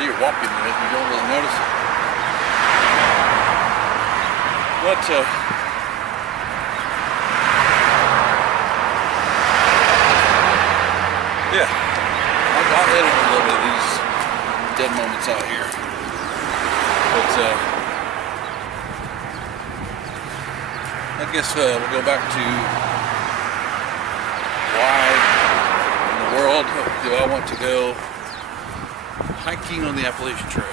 until you're walking in it, you don't really notice it. But yeah, I'll edit a little bit of these dead moments out here. But I guess we'll go back to why in the world do I want to go hiking on the Appalachian Trail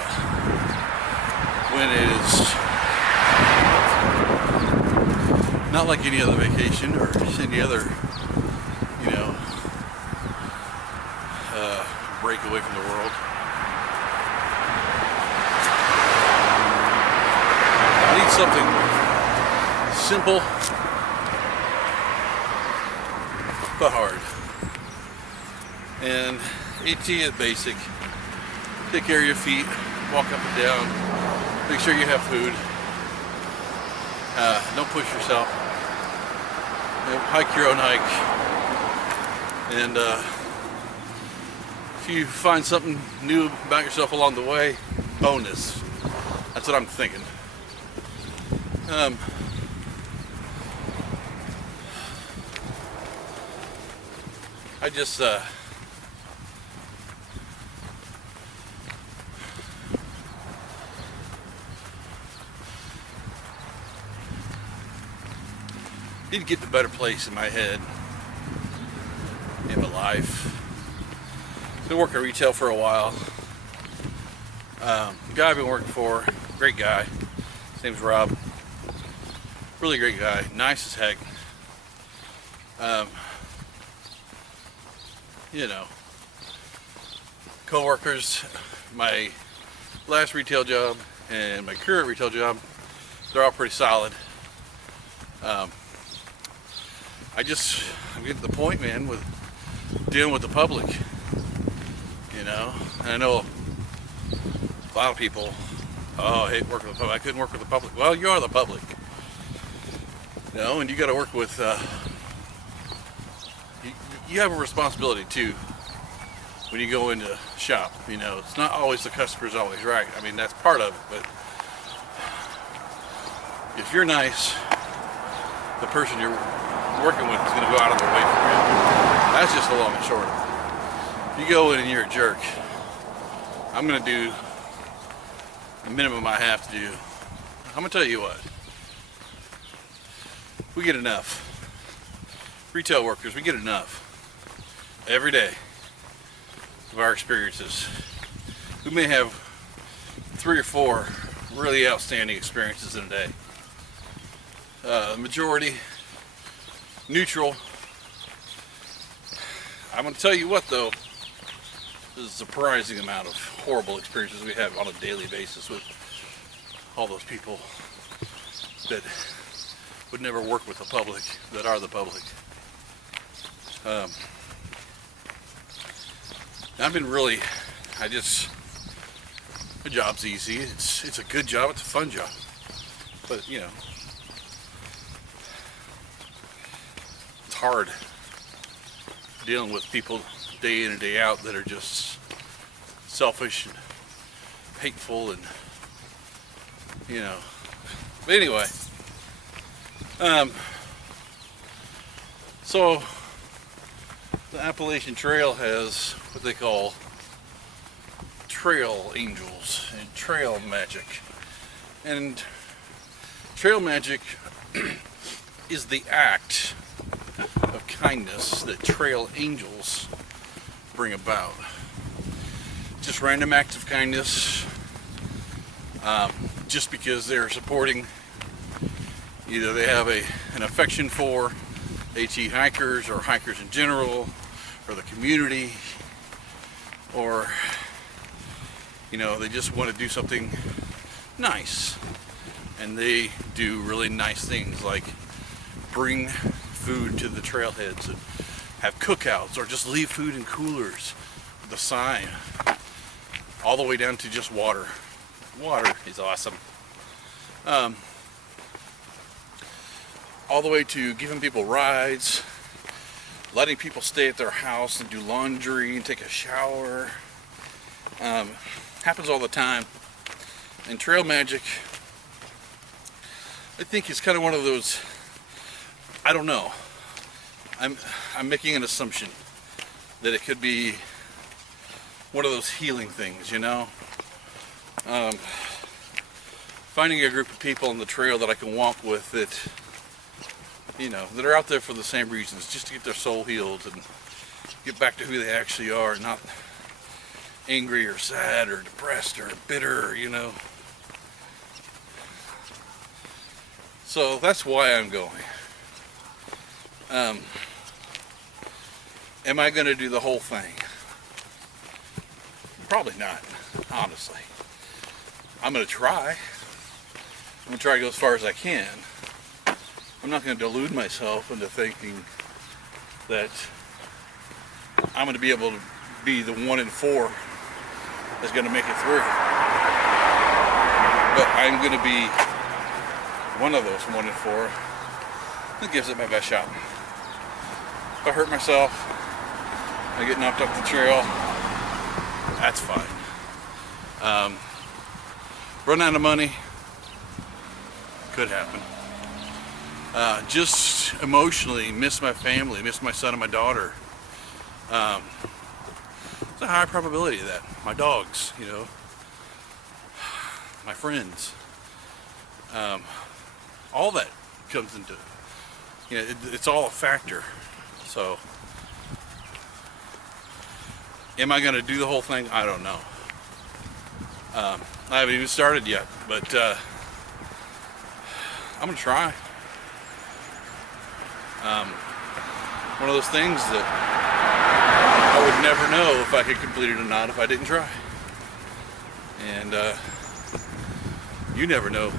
when it is not like any other vacation or any other, you know, break away from the world. I need something simple but hard. And AT is basic. Take care of your feet, walk up and down, make sure you have food. Don't push yourself. You know, hike your own hike. And if you find something new about yourself along the way, bonus. That's what I'm thinking. I just need to get in a better place in my head, in my life. Been working retail for a while. The guy I've been working for, great guy. His name's Rob. Really great guy, nice as heck. You know, co-workers, my last retail job and my current retail job, they're all pretty solid. I'm getting to the point, man, with dealing with the public, you know. And I know a lot of people, oh, I hate working with the public. I couldn't work with the public. Well, you are the public, you know, and you got to work with. You have a responsibility too when you go into shop. You know, it's not always the customer's always right. I mean, that's part of it, but if you're nice, the person you're working with is going to go out of their way for you. That's just the long and short of it. If you go in and you're a jerk, I'm going to do the minimum I have to do. I'm going to tell you what, we get enough. Retail workers, we get enough every day of our experiences. We may have 3 or 4 really outstanding experiences in a day. The majority neutral. I'm going to tell you what though, there's a surprising amount of horrible experiences we have on a daily basis with all those people that would never work with the public, that are the public. I've been really, my job's easy. It's a good job. It's a fun job. But, you know, it's hard dealing with people day in and day out that are just selfish and hateful and, you know. But anyway, so the Appalachian Trail has what they call trail angels and trail magic. And trail magic is the act of kindness that trail angels bring about. Just random acts of kindness, just because they're supporting, either they have an affection for AT hikers or hikers in general, or the community, or, you know, they just want to do something nice. And they do really nice things like bring food to the trailheads and have cookouts, or just leave food in coolers with a sign, all the way down to just water. Water is awesome. All the way to giving people rides, letting people stay at their house and do laundry and take a shower, happens all the time. And trail magic, I think, is kind of one of those, I don't know. I'm making an assumption that it could be one of those healing things, you know. Finding a group of people on the trail that I can walk with that, you know, that are out there for the same reasons, just to get their soul healed and get back to who they actually are, not angry or sad or depressed or bitter, you know. So that's why I'm going. Am I going to do the whole thing? Probably not, honestly. I'm going to try. I'm going to try to go as far as I can. I'm not going to delude myself into thinking that I'm going to be able to be the 1 in 4 that's going to make it through. But I'm going to be one of those 1 in 4 that gives it my best shot. If I hurt myself, I get knocked off the trail, that's fine. Run out of money, could happen. Just emotionally miss my family, miss my son and my daughter. There's a high probability of that. My dogs, you know, my friends. All that comes into, you know, it's all a factor. So, am I going to do the whole thing? I don't know. I haven't even started yet, but I'm going to try. One of those things that I would never know if I could complete it or not if I didn't try. And you never know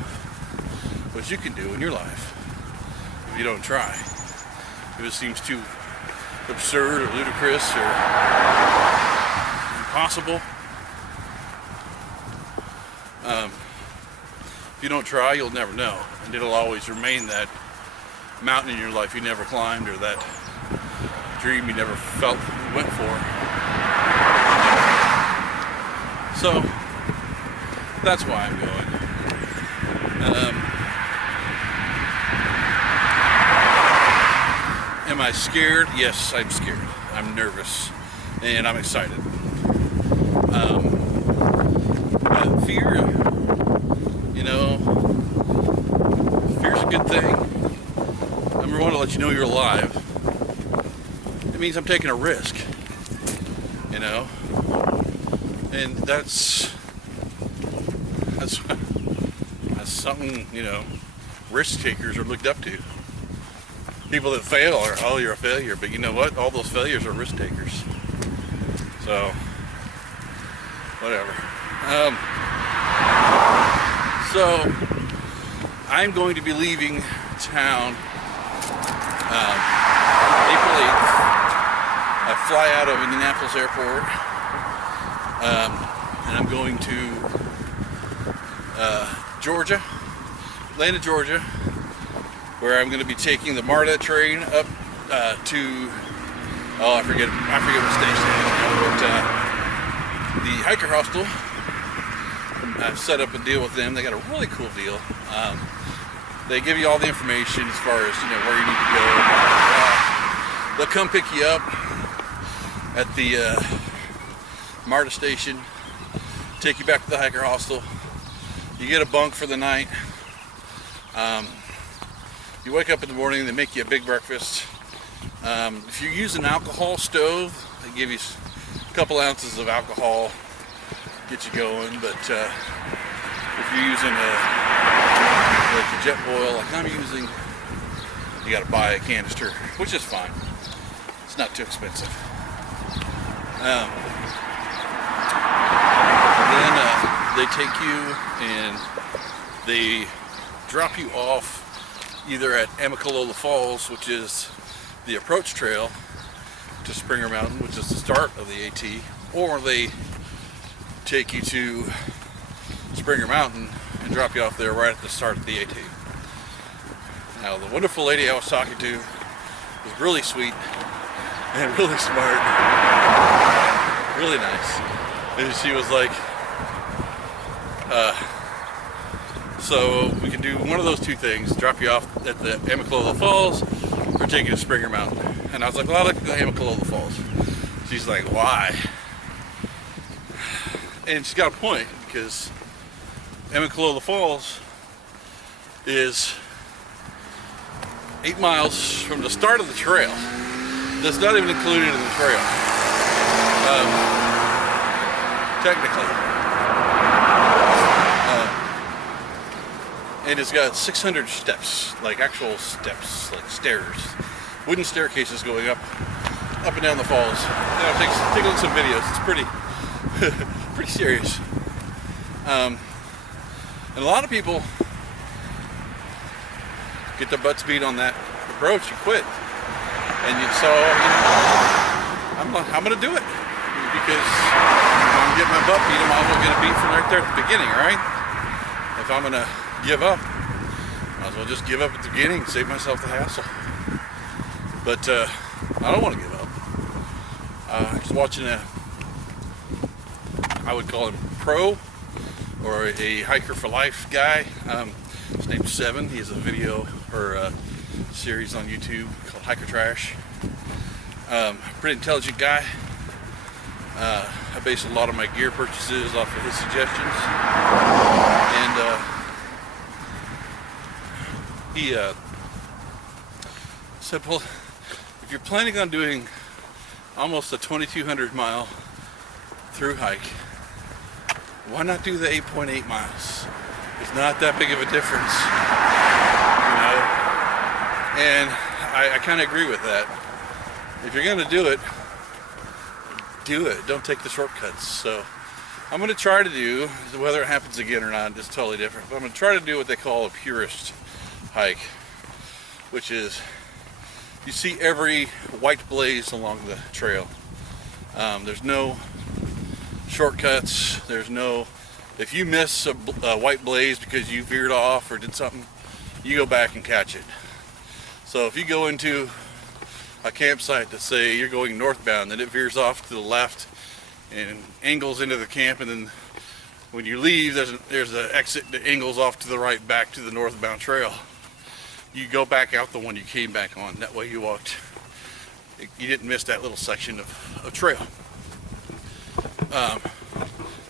what you can do in your life if you don't try. If it seems too absurd or ludicrous or impossible, if you don't try, you'll never know, and it'll always remain that mountain in your life you never climbed, or that dream you never felt you went for. So that's why I'm going. Am I scared? Yes, I'm scared. I'm nervous, and I'm excited. Fear, you know, fear's a good thing. Number one, to let you know you're alive. It means I'm taking a risk, you know, and that's something, you know, risk takers are looked up to. People that fail are, oh, you're a failure, but you know what? All those failures are risk takers. So, whatever. So, I'm going to be leaving town April 8th. I fly out of Indianapolis Airport, and I'm going to Georgia, Atlanta, Georgia, where I'm going to be taking the MARTA train up to, I forget what station it is now, but the hiker hostel. I've set up a deal with them. They got a really cool deal. They give you all the information as far as, you know, where you need to go. They'll come pick you up at the MARTA station, take you back to the hiker hostel. You get a bunk for the night. You wake up in the morning, they make you a big breakfast. If you use an alcohol stove, they give you a couple ounces of alcohol, get you going. But if you're using like a jet boil like I'm using, you got to buy a canister, which is fine. It's not too expensive. Then they take you and they drop you off either at Amicalola Falls, which is the approach trail to Springer Mountain, which is the start of the AT, or they take you to Springer Mountain and drop you off there right at the start of the AT. Now, the wonderful lady I was talking to was really sweet and really smart, really nice. And she was like, So we can do one of those two things, drop you off at the Amicalola Falls or take you to Springer Mountain. And I was like, well, I'd like to go to Amicalola Falls. She's like, why? And she's got a point, because Amicalola Falls is 8 miles from the start of the trail. That's not even included in the trail, technically. And it's got 600 steps, like actual steps, like stairs, wooden staircases going up and down the falls. You know, take a look at some videos. It's pretty, pretty serious. And a lot of people get their butts beat on that approach and quit. And so, you know, I'm gonna do it, because if I'm getting my butt beat, I'm also gonna beat from right there at the beginning, right? If I'm gonna give up, might as well just give up at the beginning and save myself the hassle. But I don't want to give up. I was watching I would call him pro, or a hiker for life guy. His name's Seven. He has a video or a series on YouTube called Hiker Trash. Pretty intelligent guy. I base a lot of my gear purchases off of his suggestions, and he said, well, if you're planning on doing almost a 2,200 mile through hike, why not do the 8.8 miles? It's not that big of a difference, you know? And I kind of agree with that. If you're gonna do it, don't take the shortcuts. So I'm gonna try to do, whether it happens again or not, it's totally different, but I'm gonna try to do what they call a purist hike, which is you see every white blaze along the trail. There's no shortcuts. There's no, if you miss a white blaze because you veered off or did something, you go back and catch it. So if you go into a campsite that, say you're going northbound, then it veers off to the left and angles into the camp, and then when you leave, there's an exit that angles off to the right back to the northbound trail. You go back out the one you came back on. That way you walked, you didn't miss that little section of trail.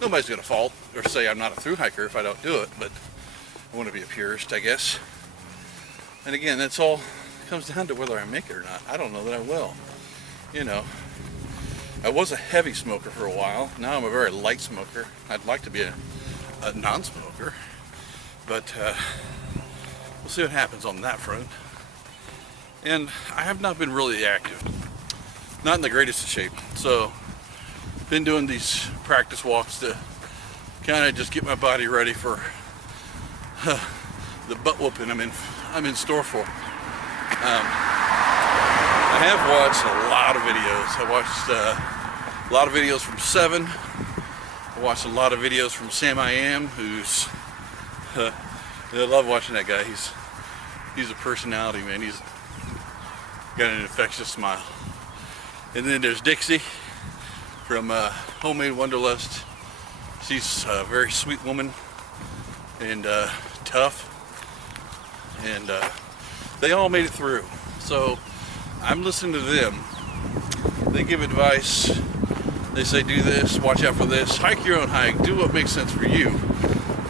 Nobody's gonna fault or say I'm not a thru hiker if I don't do it, but I want to be a purist, I guess. And again, that's all comes down to whether I make it or not. I don't know that I will. You know, I was a heavy smoker for a while. Now I'm a very light smoker. I'd like to be a non-smoker, but we'll see what happens on that front. And I have not been really active, not in the greatest of shape. So, been doing these practice walks to kind of just get my body ready for the butt whooping I'm in store for. I have watched a lot of videos. I watched a lot of videos from Seven. I watched a lot of videos from Sam I Am, who's I love watching that guy. He's a personality, man. He's got an infectious smile. And then there's Dixie from Homemade Wanderlust. She's a very sweet woman and tough, and they all made it through. So I'm listening to them. They give advice. They say do this, watch out for this, hike your own hike, do what makes sense for you.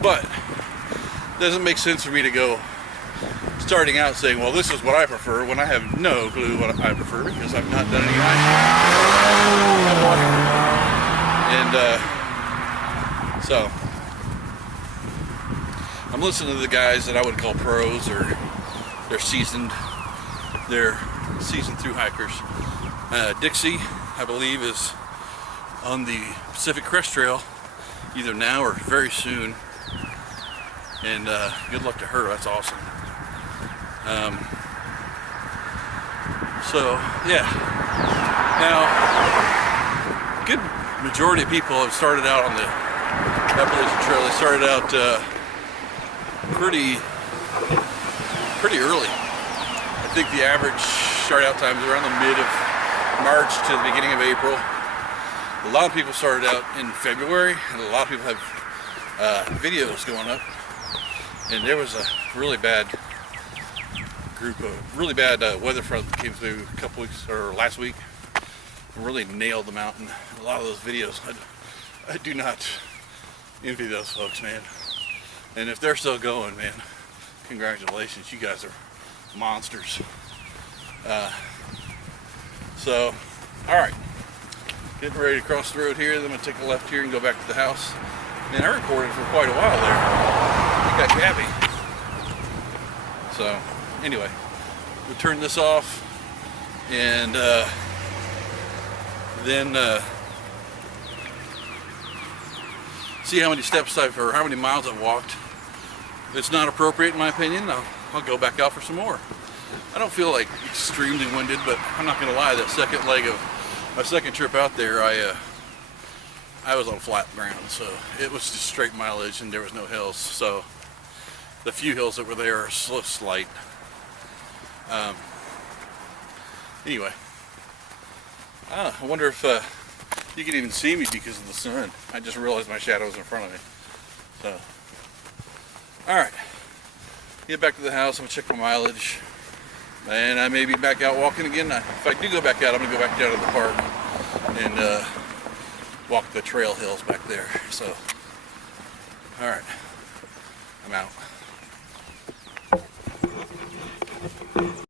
But it doesn't make sense for me to go starting out saying, well, this is what I prefer, when I have no clue what I prefer, because I've not done any hiking. And so I'm listening to the guys that I would call pros, or they're seasoned through hikers. Dixie, I believe, is on the Pacific Crest Trail either now or very soon, and good luck to her. That's awesome. So yeah, now good majority of people have started out on the Appalachian Trail. They started out pretty early. I think the average start out time is around the mid of March to the beginning of April. A lot of people started out in February, and a lot of people have videos going up, and there was a really bad weather front that came through a couple weeks or last week. Really nailed the mountain. A lot of those videos, I do not envy those folks, man. And if they're still going, man, congratulations, you guys are monsters. So, all right, getting ready to cross the road here. Then I'm gonna take a left here and go back to the house. Man, I recorded for quite a while there. I got Gabby. So, anyway, we'll turn this off and then see how many steps or how many miles I've walked. If it's not appropriate in my opinion, I'll go back out for some more. I don't feel like extremely winded, but I'm not gonna lie, that second leg of my second trip out there, I was on flat ground, so it was just straight mileage and there was no hills. So the few hills that were there are so slight. Anyway, I wonder if you can even see me because of the sun. I just realized my shadow's in front of me. So, all right, get back to the house. I'm gonna check my mileage, and I may be back out walking again. If I do go back out, I'm gonna go back down to the park and walk the trail hills back there. So, all right, I'm out.